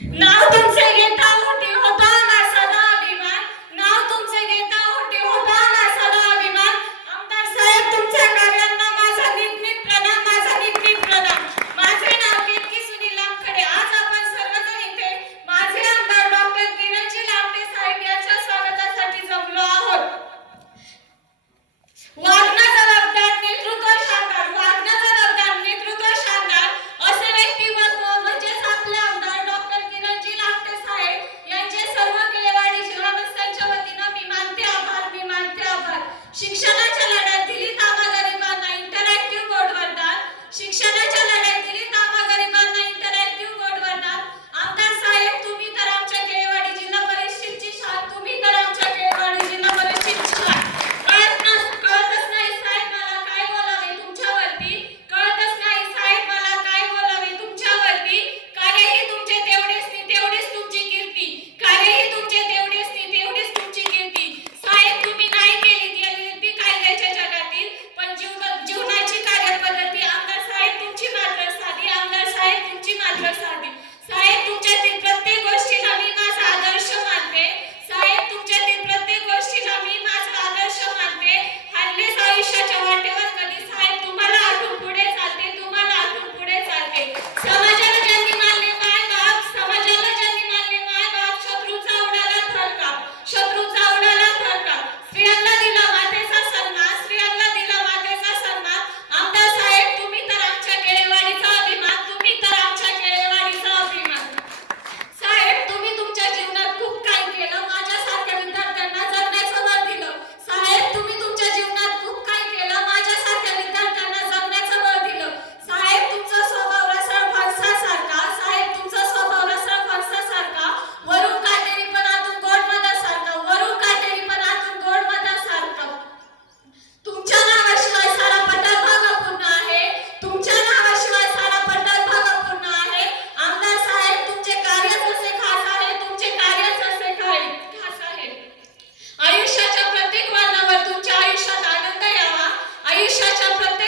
拿 Shachan Prate